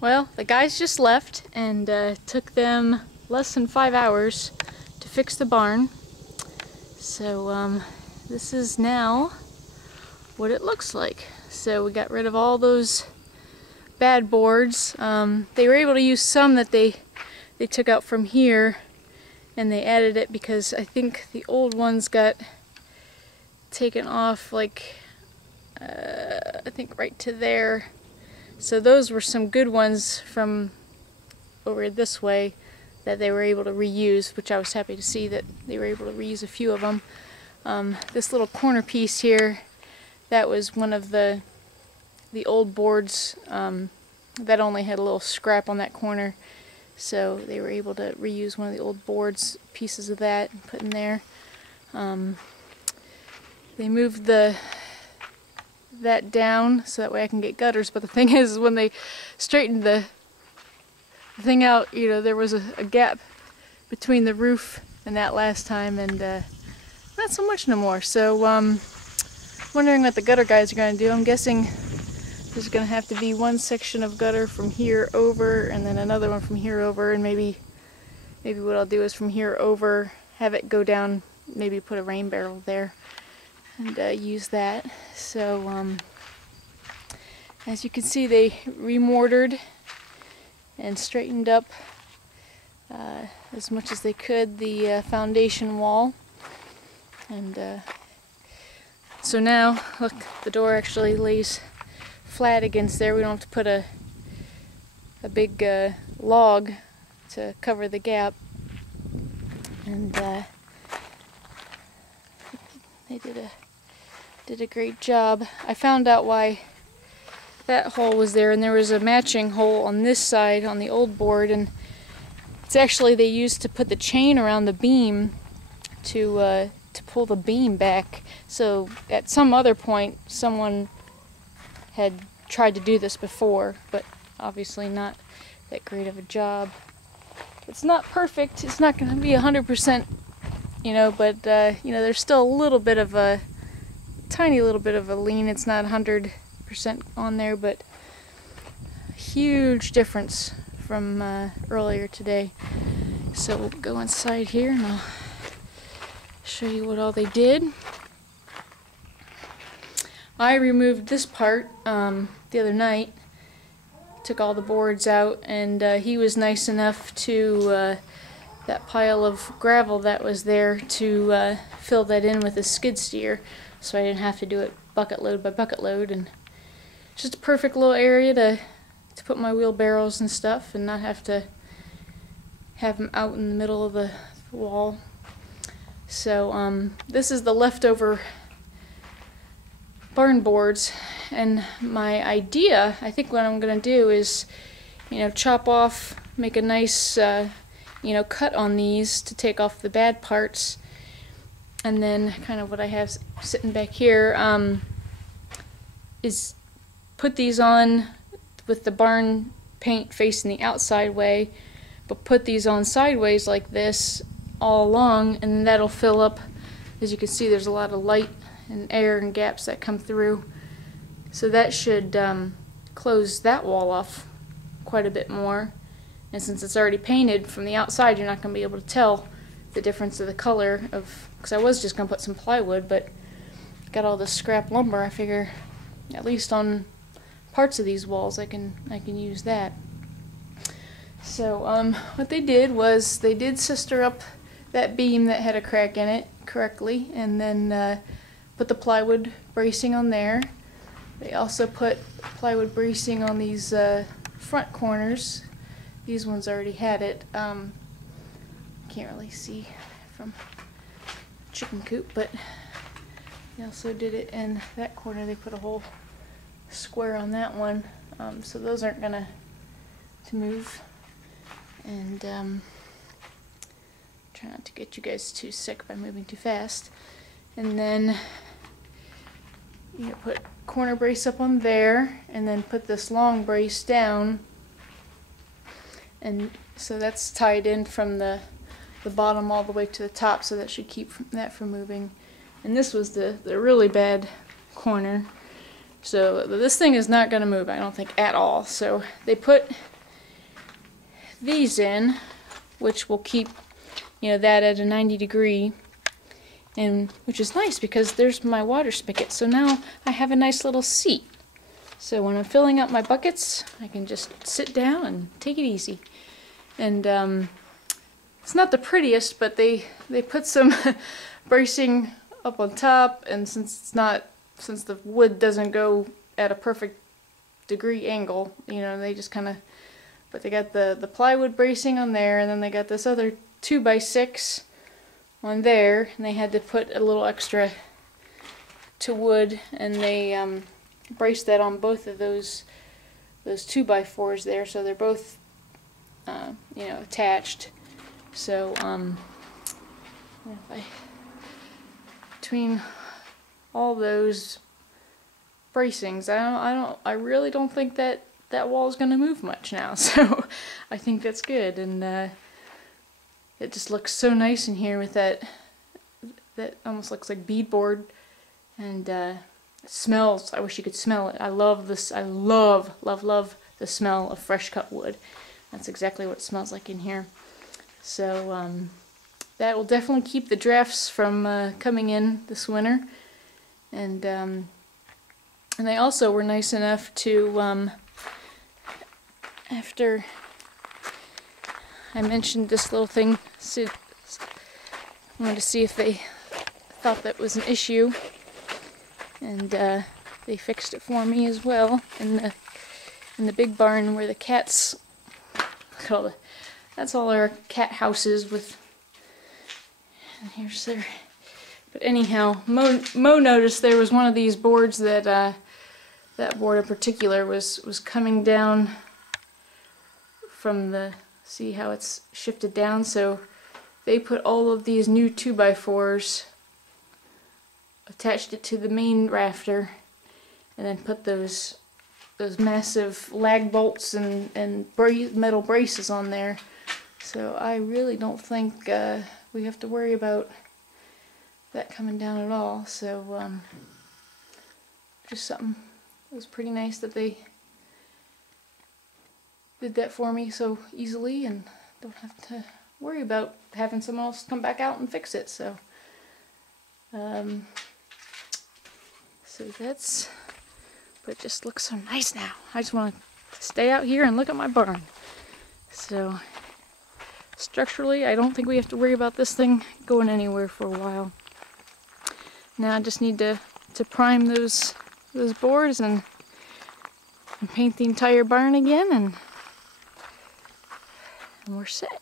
Well, the guys just left, and took them less than 5 hours to fix the barn. So this is now what it looks like. So we got rid of all those bad boards. They were able to use some that they took out from here, and they added it because I think the old ones got taken off, like I think right to there. So those were some good ones from over this way that they were able to reuse, which I was happy to see that they were able to reuse a few of them. This little corner piece here, that was one of the old boards that only had a little scrap on that corner, so they were able to reuse one of the old boards, pieces of that, and put in there. They moved that down so that way I can get gutters, but the thing is, when they straightened the thing out, you know, there was a gap between the roof and that last time, and not so much no more. So wondering what the gutter guys are going to do. I'm guessing there's going to have to be one section of gutter from here over, and then another one from here over, and maybe what I'll do is from here over, have it go down, maybe put a rain barrel there, and use that. So as you can see, they remortared and straightened up as much as they could the foundation wall, and so now look, the door actually lays flat against there. We don't have to put a big log to cover the gap, and they did a great job. I found out why that hole was there, and there was a matching hole on this side on the old board, and it's actually they used to put the chain around the beam to pull the beam back. So at some other point someone had tried to do this before, but obviously not that great of a job. It's not perfect, it's not going to be 100%, you know, but you know, there's still a little bit of a tiny little bit of a lean. It's not 100% on there, but a huge difference from earlier today. So we'll go inside here and I'll show you what all they did. I removed this part the other night, took all the boards out, and he was nice enough to that pile of gravel that was there to fill that in with a skid steer, so I didn't have to do it bucket load by bucket load, and just a perfect little area to put my wheelbarrows and stuff and not have to have them out in the middle of the wall. So this is the leftover barn boards, and my idea, I think what I'm going to do is, you know, chop off, make a nice you know, cut on these to take off the bad parts, and then kind of what I have sitting back here is put these on with the barn paint facing the outside way, but put these on sideways like this all along, and that'll fill up. As you can see, there's a lot of light and air and gaps that come through, so that should close that wall off quite a bit more. And since it's already painted from the outside, you're not going to be able to tell the difference of the color of, because I was just going to put some plywood, but got all this scrap lumber. I figure at least on parts of these walls I can use that. So what they did was they did sister up that beam that had a crack in it correctly, and then put the plywood bracing on there. They also put plywood bracing on these front corners. These ones already had it. Can't really see from chicken coop, but they also did it in that corner. They put a whole square on that one, so those aren't gonna move. And try not to get you guys too sick by moving too fast. And then you know, put corner brace up on there, and then put this long brace down, and so that's tied in from the bottom all the way to the top, so that should keep that from moving. And this was the really bad corner. So this thing is not going to move, I don't think, at all. So they put these in, which will keep, you know, that at a 90 degree, and which is nice because there's my water spigot. So now I have a nice little seat. So when I'm filling up my buckets, I can just sit down and take it easy. And it's not the prettiest, but they put some bracing up on top, and since the wood doesn't go at a perfect degree angle, you know, they just kind of, but they got the plywood bracing on there, and then they got this other 2x6 on there, and they had to put a little extra to wood, and they braced that on both of those 2x4s there, so they're both you know, attached. So between all those bracings, I really don't think that wall is going to move much now. So I think that's good, and it just looks so nice in here with that almost looks like beadboard, and it smells. I wish you could smell it. I love this. I love the smell of fresh cut wood. That's exactly what it smells like in here. So that will definitely keep the drafts from coming in this winter. And they also were nice enough to, after I mentioned this little thing, so I wanted to see if they thought that was an issue, and they fixed it for me as well in the big barn where the cats. That's all our cat houses with. And here's their. But anyhow, Mo noticed there was one of these boards that that board in particular was coming down from the. See how it's shifted down? So they put all of these new 2x4s, attached it to the main rafter, and then put those massive lag bolts and metal braces on there. So I really don't think we have to worry about that coming down at all. So just something that was pretty nice that they did that for me so easily, and don't have to worry about having someone else come back out and fix it. So so that's, but it just looks so nice now. I just want to stay out here and look at my barn. So structurally, I don't think we have to worry about this thing going anywhere for a while. Now I just need to prime those boards and paint the entire barn again, and we're set.